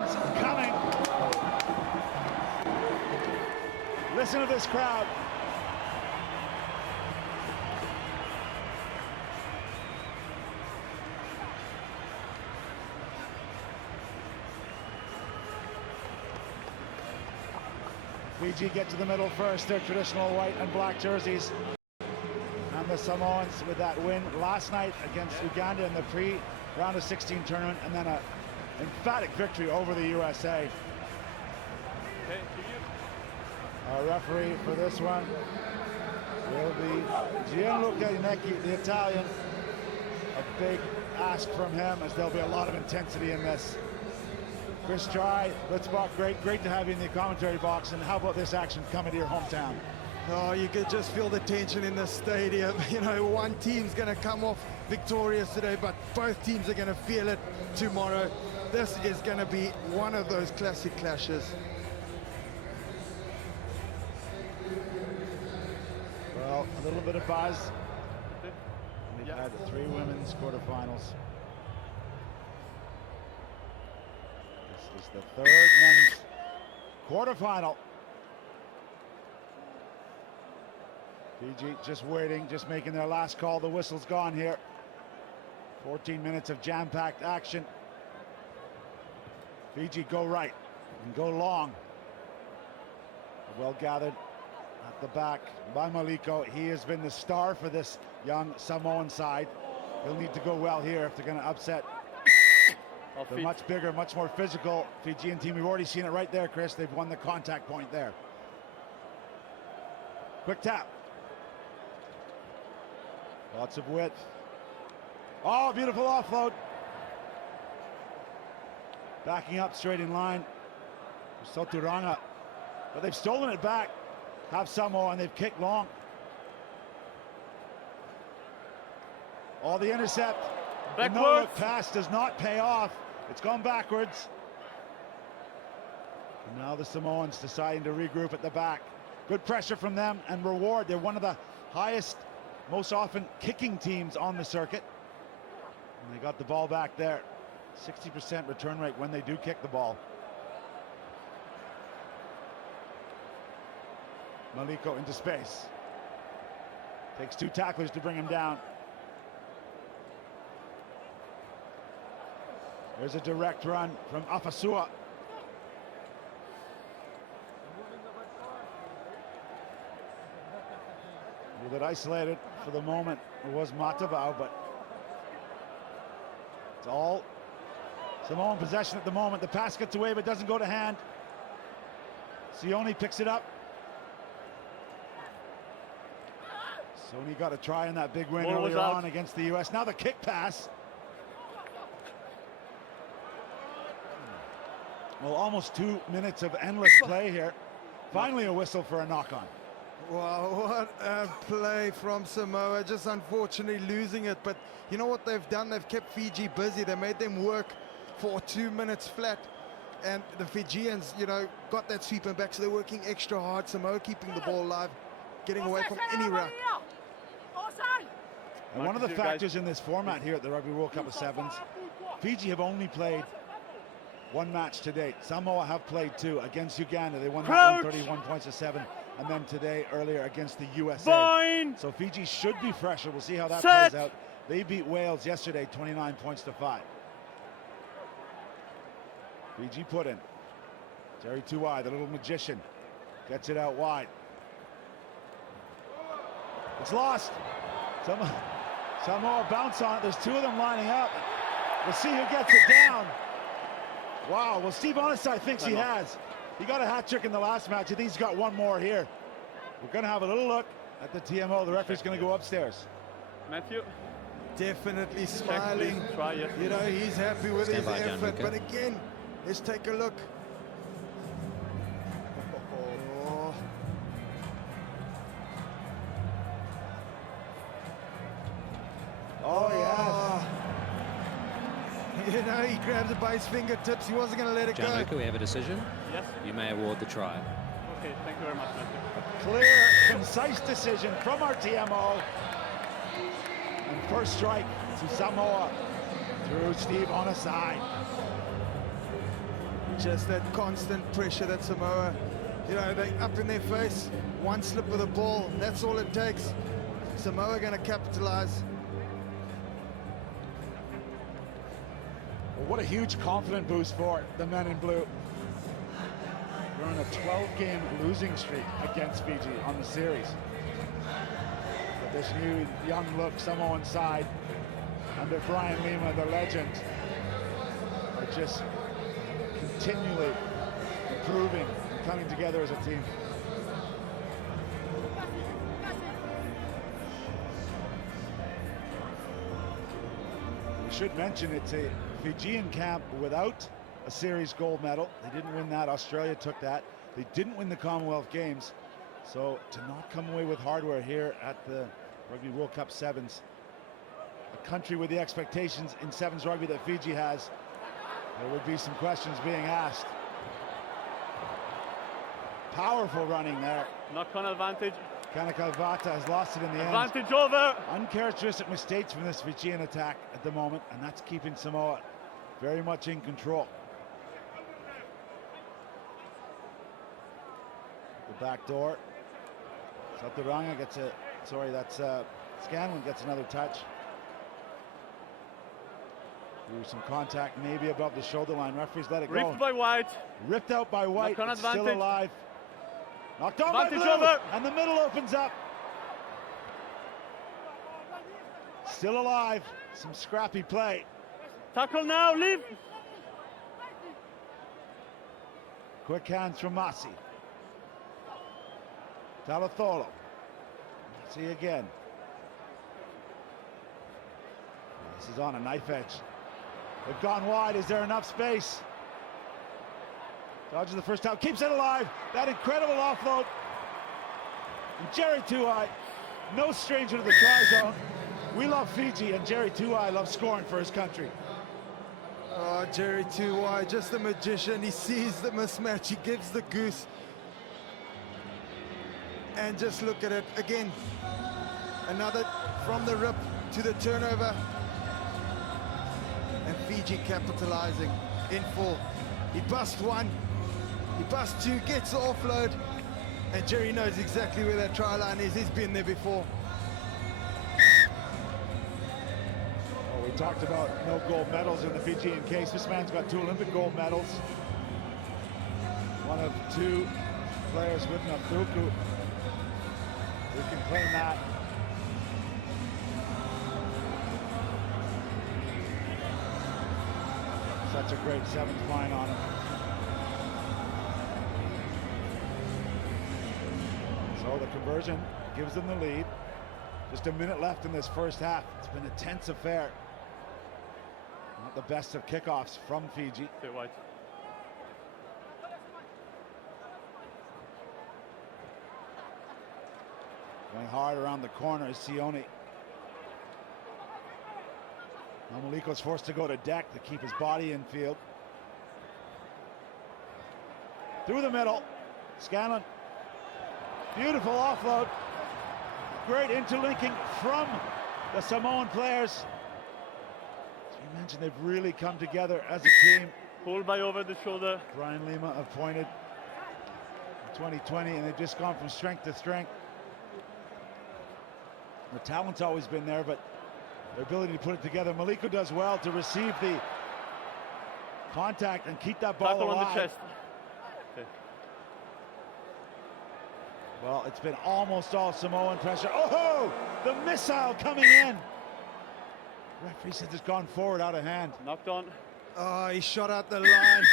It's coming. Listen to this crowd. Fiji get to the middle first, their traditional white and black jerseys. And the Samoans with that win last night against Uganda in the pre-round of 16 tournament, and then an emphatic victory over the USA. Our referee for this one will be Gianluca Inecchi, the Italian. A big ask from him, as there'll be a lot of intensity in this. Chris Try, Blitzbach, great to have you in the commentary box. And how about this action coming to your hometown? Oh, you could just feel the tension in the stadium. You know, one team's going to come off victorious today, but both teams are going to feel it tomorrow. This is going to be one of those classic clashes. Well, a little bit of buzz. We've had 3 women's quarterfinals. This is the 3rd men's quarterfinal. Fiji just waiting, just making their last call. The whistle's gone here. 14 minutes of jam-packed action. Fiji go right and go long. Well gathered at the back by Maliko. He has been the star for this young Samoan side. He'll need to go well here if they're going to upset the much bigger, much more physical Fijian team. We've already seen it right there, Chris. They've won the contact point there. Quick tap. Lots of width. Oh, beautiful offload. Backing up straight in line. Soturanga. But they've stolen it back. Have Samoa, and they've kicked long. Oh, the intercept. The no-look pass does not pay off. It's gone backwards. And now the Samoans deciding to regroup at the back. Good pressure from them and reward. They're one of the highest, most often kicking teams on the circuit. And they got the ball back there. 60% return rate when they do kick the ball. Maliko into space. Takes 2 tacklers to bring him down. There's a direct run from Afasua. A little bit isolated for the moment. It was Matavao, but it's all Samoan possession at the moment. The pass gets away but doesn't go to hand. Sione picks it up. Sione got a try in that big win earlier on against the US. Now the kick pass. Well, almost 2 minutes of endless play here. Finally a whistle for a knock-on. Wow, what a play from Samoa. Just unfortunately losing it. But you know what they've done? They've kept Fiji busy. They made them work for 2 minutes flat. And the Fijians, you know, got that sweeping back. So they're working extra hard. Samoa keeping the ball alive, getting away from any ruck. And one of the factors in this format here at the Rugby World Cup of Sevens, Fiji have only played 1 match to date. Samoa have played 2 against Uganda. They won that 131 points to 7. And then today, earlier, against the USA. So Fiji should be fresher. We'll see how that plays out. They beat Wales yesterday, 29 points to 5. Fiji put in. Terry Tuai, the little magician, gets it out wide. It's lost. Samoa bounce on it. There's 2 of them lining up. We'll see who gets it down. Wow, well, Steve Onisai thinks he has. He got a hat trick in the last match. I think he's got 1 more here. We're going to have a little look at the TMO. The referee's going to go upstairs. Matthew? Definitely smiling. You know, he's happy with his effort. But again, let's take a look. Oh, yes. You know, he grabbed it by his fingertips. He wasn't going to let it Gianluca, go. We have a decision. Yes. You may award the try. Okay, thank you very much, Matthew. Clear, concise decision from our TMO. And first strike to Samoa through Steve Onisai. Just that constant pressure that Samoa, you know, they up in their face, one slip of the ball, and that's all it takes. Samoa going to capitalize. Well, what a huge confidence boost for the men in blue. They're on a 12-game losing streak against Fiji on the series. But this new young look, Samoan side, under Brian Lima, the legend, are just continually improving and coming together as a team. We should mention it's a Fijian camp without a series gold medal. They didn't win that. Australia took that. They didn't win the Commonwealth Games. So to not come away with hardware here at the Rugby World Cup Sevens, a country with the expectations in Sevens rugby that Fiji has, there would be some questions being asked. Powerful running there. Knock-on advantage. Kanakalvata has lost it in the end. Advantage over. Uncharacteristic mistakes from this Fijian attack at the moment, and that's keeping Samoa very much in control. The back door. Saturanga gets a, sorry, that's Scanlon gets another touch. Ooh, some contact maybe above the shoulder line. Referees let it go. Ripped by White. Ripped out by White. Knock-on It's still advantage. alive. Knocked on Advantage by Blue, over. and the middle opens up. Still alive. Some scrappy play. Tackle now, leave. Quick hands from Masi. Talatholo. See again. This is on a knife edge. They've gone wide. Is there enough space? Dodges the first time. Keeps it alive. That incredible offload. And Jerry Tuai, no stranger to the try zone. We love Fiji, and Jerry Tuai loves scoring for his country. Oh, Jerry Tuai, just a magician. He sees the mismatch. He gives the goose. And just look at it again. Another from the rip to the turnover. And Fiji capitalizing in full. He busts one, he busts two, gets the offload. And Jerry knows exactly where that try line is. He's been there before. Well, we talked about no gold medals in the Fijian case. This man's got 2 Olympic gold medals. One of 2 players with Nathuku. We can claim that. Such a great 7th line on him. So the conversion gives them the lead. Just a minute left in this first half. It's been a tense affair. Not the best of kickoffs from Fiji. Bit White. Going hard around the corner is Sione. Mamaliko's forced to go to deck to keep his body in field. Through the middle, Scanlon. Beautiful offload. Great interlinking from the Samoan players. As you mentioned, they've really come together as a team. Pulled by over the shoulder. Brian Lima appointed in 2020, and they've just gone from strength to strength. The talent's always been there, but their ability to put it together. Maliko does well to receive the contact and keep that ball Tackle alive. on the chest. Okay. Well, it's been almost all Samoan pressure. Oh, the missile coming in. Referee says it's gone forward out of hand. Knocked on. Oh, he shot out the line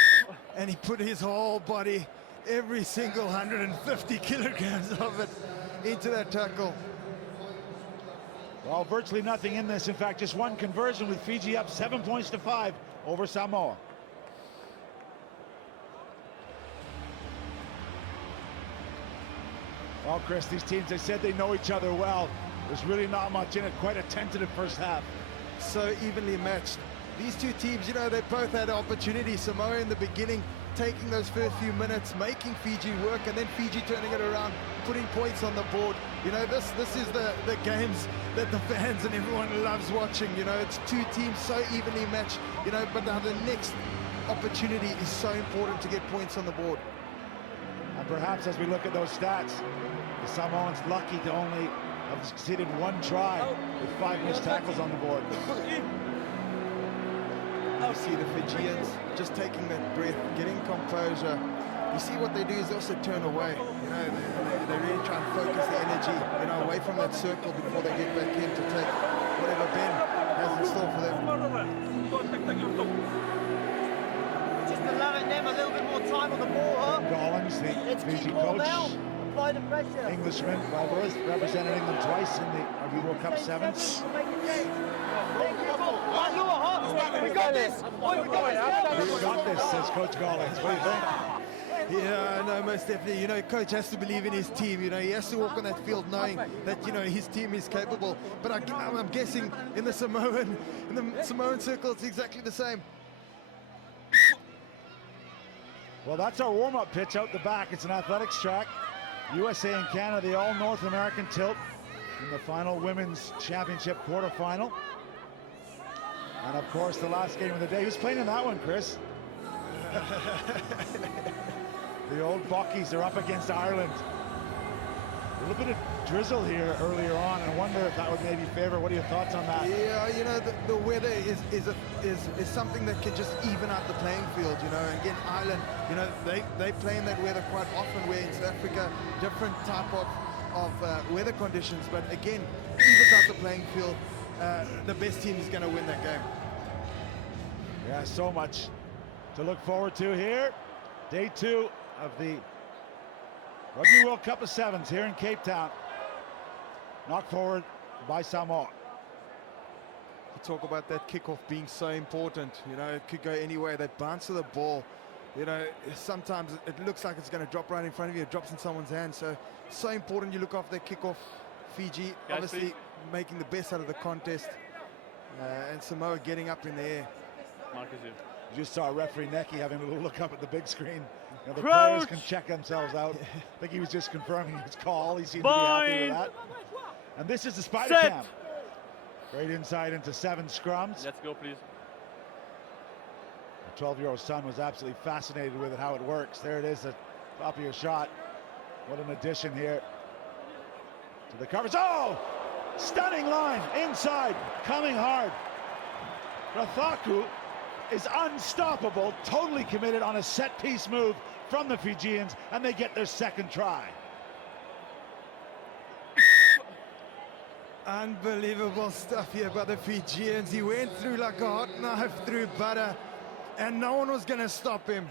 and he put his whole body, every single 150 kilograms of it, into that tackle. Well, virtually nothing in this. In fact, just one conversion with Fiji up 7 points to 5 over Samoa. Well, Chris, these teams, they said they know each other well. There's really not much in it. Quite a tentative first half. So evenly matched. These two teams, you know, they both had opportunities. Samoa in the beginning, taking those first few minutes, making Fiji work, and then Fiji turning it around, putting points on the board. You know, this is the games that the fans and everyone loves watching. You know, it's two teams so evenly matched. You know, but now the next opportunity is so important to get points on the board. And perhaps as we look at those stats, the Samoans lucky to only have succeeded one try with 5 missed tackles on the board. You see the Fijians just taking that breath, getting composure. You see what they do is they also turn away. You know, they really try and focus the energy, you know, away from that circle before they get back in to take whatever Ben has in store for them. Just allowing them a little bit more time on the ball, huh? Gollings, the Let's Fiji keep ball coach, down. Apply the pressure. Englishman, represented England twice in the Rugby World Cup 7s. We got this. We got this, says Coach Gollings. What do you think? Yeah, no, most definitely. You know, coach has to believe in his team. You know, he has to walk on that field knowing that, you know, his team is capable. But I'm guessing in the Samoan circle, it's exactly the same. Well, that's our warm-up pitch out the back. It's an athletics track. USA and Canada, the all-North American tilt in the final women's championship quarterfinal. And of course, the last game of the day. Who's playing in that one, Chris? The old Buckies are up against Ireland. A little bit of drizzle here earlier on, and I wonder if that would maybe favor. What are your thoughts on that? Yeah, you know, the weather is something that can just even out the playing field, you know. And again, Ireland, you know, they play in that weather quite often, where in South Africa, different type of weather conditions. But again, evens out the playing field. The best team is going to win that game. Yeah, so much to look forward to here. Day 2 of the Rugby World Cup of 7s here in Cape Town. Knocked forward by Samoa. You talk about that kickoff being so important. You know, it could go anywhere. That bounce of the ball, you know, sometimes it looks like it's going to drop right in front of you. It drops in someone's hand. So important you look after that kickoff. Fiji obviously making the best out of the contest. And Samoa getting up in the air. Marcus, you. You just saw referee Necky having a little look up at the big screen. You know, the Crouch! players can check themselves out. I think he was just confirming his call. He seemed to be happy with that. And this is the Spider Set. Cam. Great insight into 7 scrums. Let's go, please. My 12-year-old son was absolutely fascinated with it, how it works. There it is, the top of your shot. What an addition here to the coverage. Oh! Stunning line, inside, coming hard. Rathaku is unstoppable, totally committed on a set-piece move from the Fijians, and they get their second try. Unbelievable stuff here by the Fijians. He went through like a hot knife through butter, and no one was going to stop him.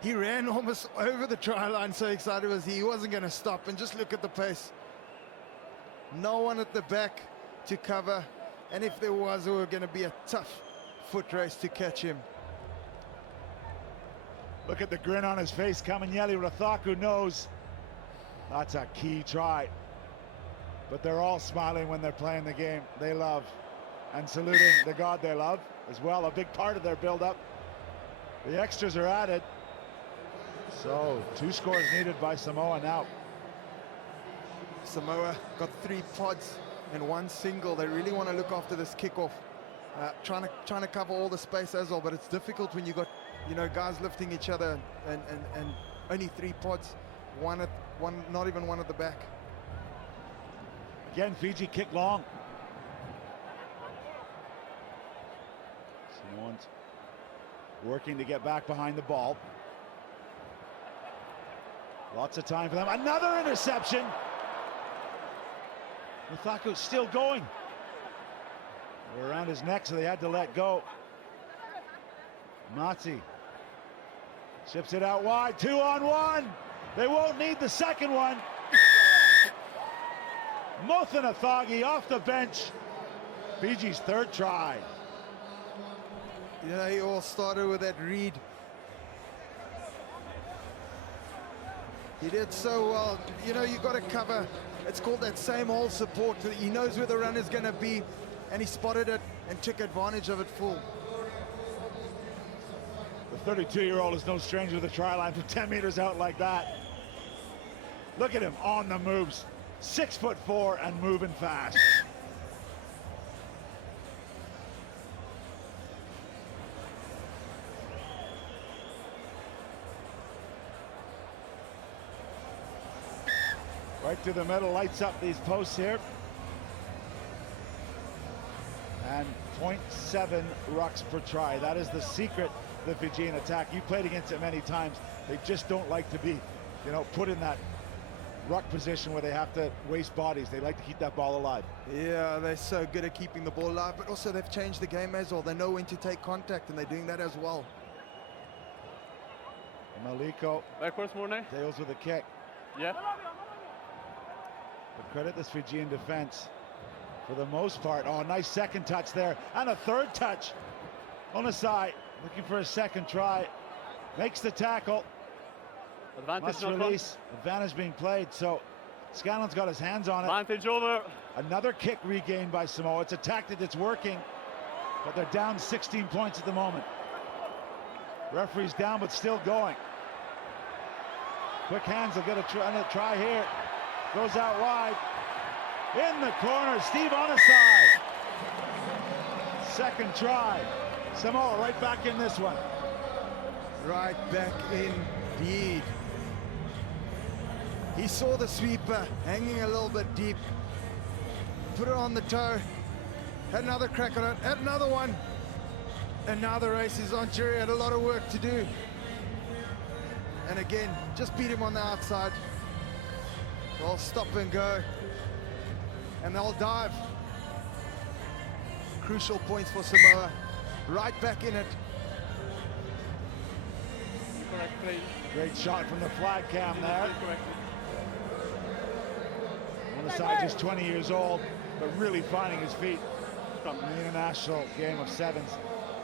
He ran almost over the try line, so excited was he. He wasn't going to stop, and just look at the pace. No one at the back to cover, and if there was, it was going to be a tough foot race to catch him. Look at the grin on his face. Kamanyeli Rathaku knows that's a key try. But they're all smiling when they're playing the game they love and saluting the God they love as well. A big part of their build-up. The extras are added. So 2 scores needed by Samoa now. Samoa got 3 pods and 1 single. They really want to look after this kickoff. Trying to cover all the space as well, but it's difficult when you got, you know, guys lifting each other and only 3 pods, not even one at the back. Again, Fiji kick long. Samoans working to get back behind the ball. Lots of time for them. Another interception. Rathaku still going. They were around his neck, so they had to let go. Matsi ships it out wide. 2-on-1. They won't need the second one. Mothin Athagi off the bench. Fiji's 3rd try. You know, he all started with that read. He did so well. You know, you got to cover. It's called that same hole support. He knows where the run is going to be, and he spotted it and took advantage of it full. The 32-year-old is no stranger to the try line from 10 meters out like that. Look at him on the moves. 6'4" and moving fast. Right through the middle, lights up these posts here. And 0.7 rucks per try. That is the secret of the Fijian attack. You played against it many times. They just don't like to be, put in that ruck position where they have to waste bodies. They like to keep that ball alive. Yeah, they're so good at keeping the ball alive, but also they've changed the game as well. They know when to take contact, and they're doing that as well. Maliko Backwards, Mornay. deals with a kick. Yeah. But credit this Fijian defense for the most part. Oh, nice second touch there, and a third touch. Onasai looking for a second try. Makes the tackle. Advantage Must not release. Advantage being played, so Scanlon's got his hands on it. Advantage over. Another kick regained by Samoa. It's a tactic that's working, but they're down 16 points at the moment. Referee's down, but still going. Quick hands will get a try here. Goes out wide. In the corner, Steve Onasai. Second try. Samoa right back in this one. Right back indeed. He saw the sweeper hanging a little bit deep. Put it on the toe. Had another crack on it. Had another one. And now the race is on. Jerry had a lot of work to do. And again, just beat him on the outside. They'll stop and go. And they'll dive. Crucial points for Samoa. Right back in it. Correct play. Great shot from the flag cam there. Correct. Onasai just 20 years old, but really finding his feet in the international game of sevens.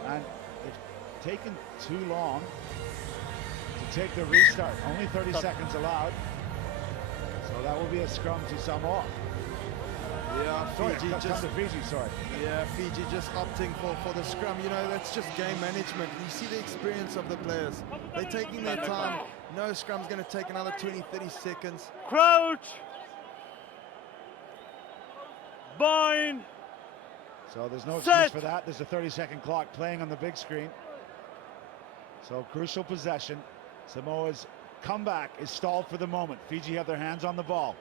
And they've taken too long to take the restart. Only 30 seconds allowed. So that will be a scrum to Samoa. Yeah, Sorry, Fiji come to Fiji, sorry. Yeah, Fiji just opting for the scrum. That's just game management. You see the experience of the players. They're taking their time. No scrum's going to take another 20, 30 seconds. Crouch. Bind. So there's no Set. excuse for that. There's a 30-second clock playing on the big screen. So crucial possession. Samoa's comeback is stalled for the moment. Fiji have their hands on the ball.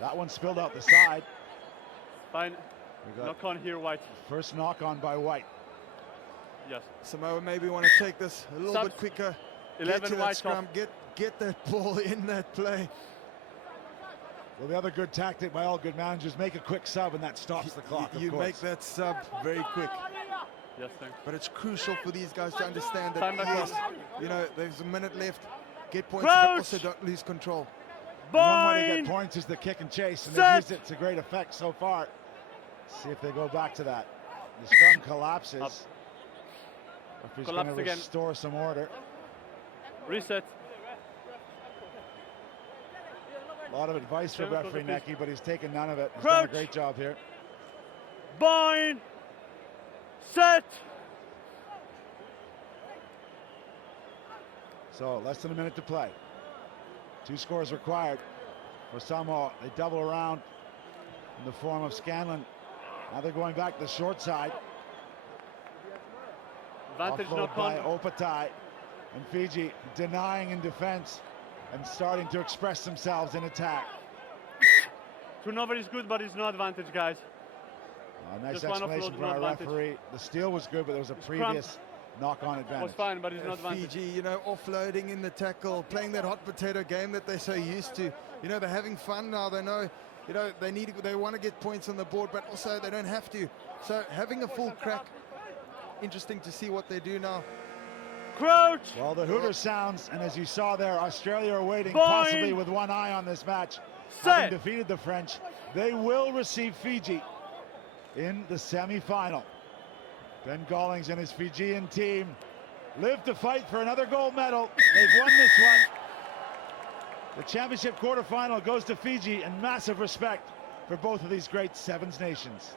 That one spilled out the side. Fine. We got Knock on here, White. first knock on by White. Yes. Samoa maybe want to take this a little Stop. bit quicker. 11 get to that White scrum. off. Get that ball in that play. Well, the other good tactic by all good managers, make a quick sub, and that stops the clock, You of course. make that sub very quick. Yes, thanks. But it's crucial for these guys to understand that, Time back yes, on. there's a minute left. Get points, Crouch. but also don't lose control. And one way to Bind. get points is the kick and chase, and Set. they've used it to great effect so far. See if they go back to that. The scrum collapses. Up. Referee's Collapsed going to again. restore some order. Reset. A lot of advice for Seven, referee close Necky, but he's taken none of it. He's done a Crouch. great job here. Bind. Set. So less than a minute to play. 2 scores required for Samoa. They double around in the form of Scanlon. Now they're going back to the short side. Advantage Offload knock by on. Opatai, and Fiji denying in defense and starting to express themselves in attack. Turnover is good, but it's no advantage, guys. Nice Just one explanation offload, from no our advantage. referee. The steal was good, but there was a Scrum. previous knock-on Was advantage. fine, but it's no advantage. Fiji, offloading in the tackle, playing that hot potato game that they're so used to. They're having fun now. They know, they want to get points on the board, but also they don't have to. So having a full crack, interesting to see what they do now. Crouch. Well, the hooter sounds, and as you saw there, Australia are waiting Bind. possibly with one eye on this match. Set. Having defeated the French, they will receive Fiji in the semi-final. Ben Gollings and his Fijian team live to fight for another gold medal. They've won this one. The championship quarterfinal goes to Fiji, and massive respect for both of these great sevens nations.